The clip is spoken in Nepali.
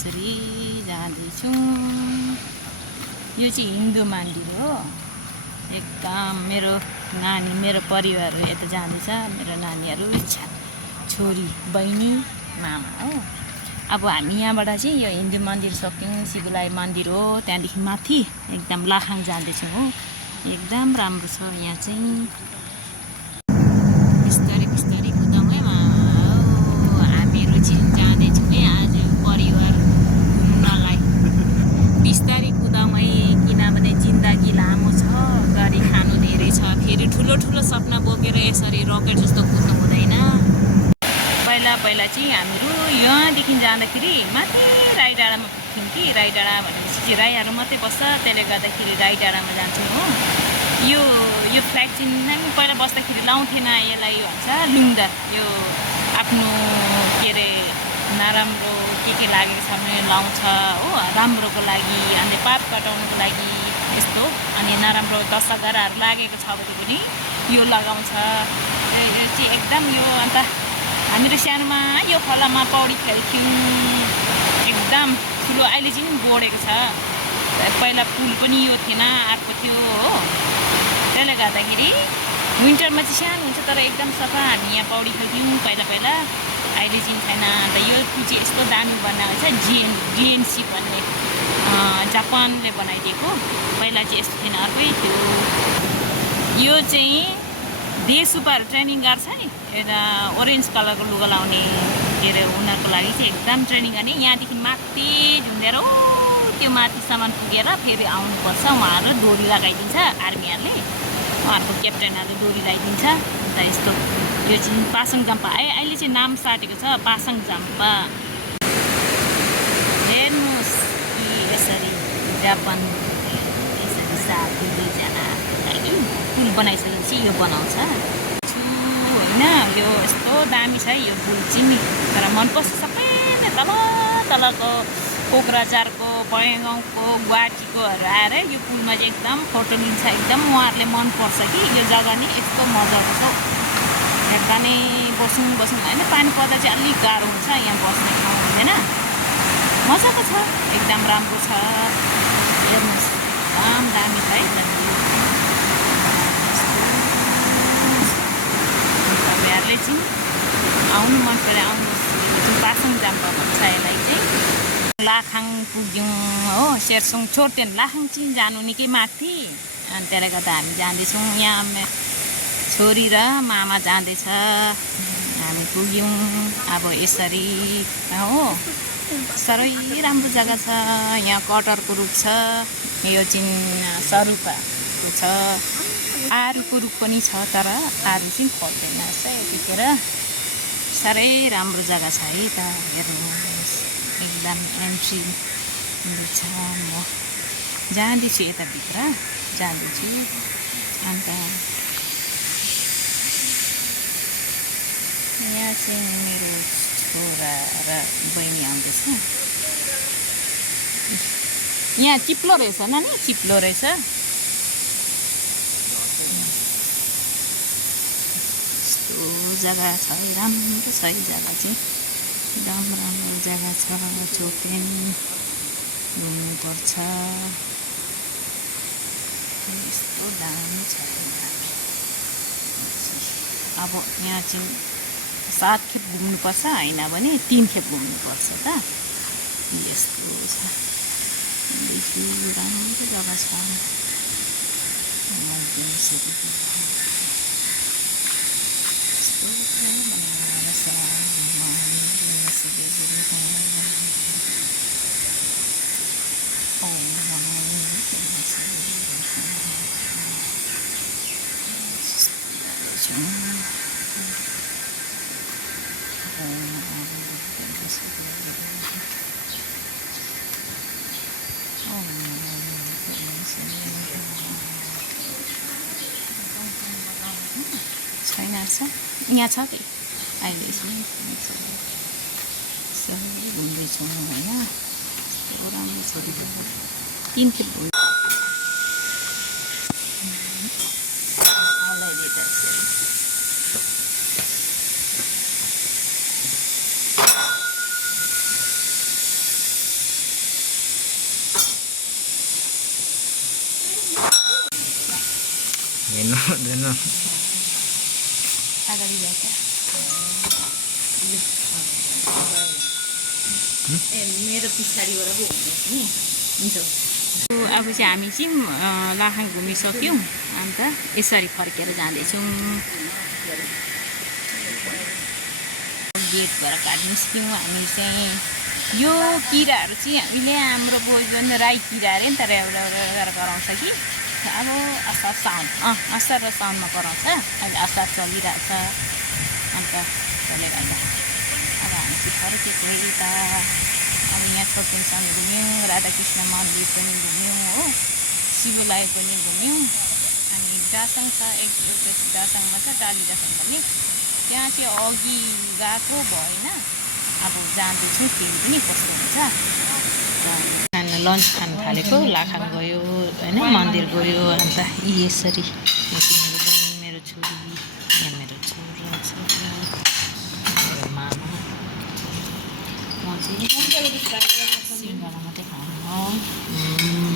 यसरी जाँदैछौँ। यो चाहिँ हिन्दू मन्दिर हो। एकदम मेरो नानी मेरो परिवारहरू यता जाँदैछ। मेरो नानीहरू छोरी बहिनी मामा हो। अब हामी यहाँबाट चाहिँ यो हिन्दू मन्दिर सक्यौँ। शिवलाई मन्दिर हो। त्यहाँदेखि माथि एकदम लाखाङ जाँदैछौँ हो। एकदम राम्रो छ यहाँ चाहिँ। बिस्तारै बिस्तारै कुदाउँ है हामीहरू चाहिँ जाँदैछौँ है आज परिवार घुम्नलाई। बिस्तारै कुदाउँ है किनभने जिन्दगी लामो छ। गाडी खानु धेरै छ। फेरि ठुलो ठुलो सपना बोकेर यसरी रकेट जस्तो कुद्नु हुँदैन। पहिला चाहिँ हामीहरू यहाँदेखि जाँदाखेरि माथि राई डाँडामा पुग्थ्यौँ कि राई डाँडा भनेपछि राईहरू मात्रै बस्छ। त्यसले गर्दाखेरि राई डाँडामा जान्छौँ हो। यो फ्ल्याग चाहिँ हामी पहिला बस्दाखेरि लाउँथेन। यसलाई भन्छ लुङ्गर। यो आफ्नो के अरे नराम्रो के लागेको छ भने लाउँछ हो। राम्रोको लागि अनि पाप कटाउनुको लागि यस्तो। अनि नराम्रो दशहराहरू लागेको छ भने पनि यो लगाउँछ। यो चाहिँ एकदम यो अन्त हामीहरू सानोमा यो खोलामा पौडी खेल्थ्यौँ। एकदम ठुलो अहिले चाहिँ बढेको छ। पहिला पुल पनि यो थिएन अर्को थियो हो। त्यसले गर्दाखेरि विन्टरमा चाहिँ सानो हुन्छ तर एकदम सफा। हामी यहाँ पौडी खेल्थ्यौँ पहिला। अहिले चाहिँ छैन। अन्त यो पुल चाहिँ यस्तो दामी बनाएको छ। जिएनसी भन्ने जापानले बनाइदिएको। पहिला चाहिँ यस्तो थिएन अर्कै थियो। यो चाहिँ देशुपाहरू ट्रेनिङ गर्छ नि यता ओरेन्ज कलरको लुगा लाउने के अरे उनीहरूको लागि चाहिँ एकदम ट्रेनिङ गर्ने। यहाँदेखि माथि झुन्डेर त्यो माथिसम्म पुगेर फेरि आउनुपर्छ। उहाँहरू डोरी लगाइदिन्छ आर्मीहरूले। उहाँहरूको क्याप्टेनहरूले डोरी लगाइदिन्छ। अन्त यस्तो यो चाहिँ पासाङ जाम्पा अहिले चाहिँ नाम साटेको छ पासाङ जाम्पा। हेर्नुहोस् यसरी जापान यसरी साथी दुईजना लागि पुल बनाइसकेपछि यो बनाउँछ होइन। यो यस्तो दामी छ यो पुल चाहिँ। तर मनपर्छ सबैले तलको कोक्राझारको बयगाउँको गुवाहाटीकोहरू आएर यो पुलमा चाहिँ एकदम फोटो लिन्छ। एकदम उहाँहरूले मनपर्छ कि यो जग्गा नै यस्तो मजाको छ। हेर्दा नै बसौँ होइन। पानी पर्दा चाहिँ अलिक गाह्रो हुन्छ यहाँ बस्ने ठाउँ हुँदैन। मजाको छ एकदम राम्रो छ। हेर्नुहोस् एकदम दामी छ है। तपाईँहरूले चाहिँ आउनु मन पऱ्यो आउनुहोस्। पासाङ जाम्पा भन्छ यसलाई चाहिँ। लाखाङ पुग्यौँ हो। सेरसोङ छोड्थेन लाखाङ चाहिँ जानु निकै माथि। अनि त्यसले गर्दा हामी जाँदैछौँ। यहाँ छोरी र मामा जाँदैछ। हामी पुग्यौँ अब यसरी हो। साह्रै राम्रो जग्गा छ। यहाँ कटहरको रुख छ। यो चाहिँ सरुपाको छ। आरुको रुख पनि छ तर आरु चाहिँ फल्दैन रहेछ यतिखेर। साह्रै राम्रो जग्गा छ है त। हेर्नुहोस् एकदम एन्ट्री छ। म जाँदैछु यताभित्र जाँदैछु। अन्त यहाँ चाहिँ मेरो छोरा र बहिनी आउँदैछ। यहाँ चिप्लो रहेछ नानी चिप्लो रहेछ। यस्तो जग्गा छ राम्रो छ यो जग्गा चाहिँ। एकदम राम्रो जग्गा छ। चोपेन घुम्नुपर्छ। यस्तो दामी छ। अब यहाँ चाहिँ 7 खेप घुम्नुपर्छ होइन भने 3 खेप घुम्नुपर्छ त। यस्तो छ राम्रो जग्गा छ। छैन यहाँ छ कि अहिले घुम्दैछौँ होइन। राम्रो छ 3 खेप भयो। हुँदैन अगाडि जान्छ मेरो पछाडिबाट पो हुँदैछ नि हुन्छ अब चाहिँ हामी चाहिँ लाखाङ घुमिसक्यौँ अन्त यसरी फर्केर जाँदैछौँ गेटबाट काट निस्क्यौँ हामी चाहिँ यो किराहरू चाहिँ हामीले हाम्रो बोजूले राई किरा अरे नि त एउटा एउटा गराउँछ कि अब असार साउन असार र साउनमा गराउँछ अहिले असार चलिरहेछ अन्त त्यसले गर्दा अब हामी चाहिँ फर्केको यता अब यहाँ छोटुङसँग घुम्यौँ राधाकृष्ण मन्दिर पनि घुम्यौँ हो शिवलाई पनि घुम्यौँ अनि दासाङ छ एउटा दासाङमा छ डाली दासाङ भन्ने त्यहाँ चाहिँ अघि गएको भएन अब जाँदैछु त्यो पनि कस्तो हुन्छ लन्च खानु थालेको लाखाङ गयो होइन मन्दिर गयो अन्त यसरी मेरो बहिनी मेरो छोरी यहाँ मेरो छोरा छोरी मेरो मामा म चाहिँ सिङ्गडा मात्रै खानु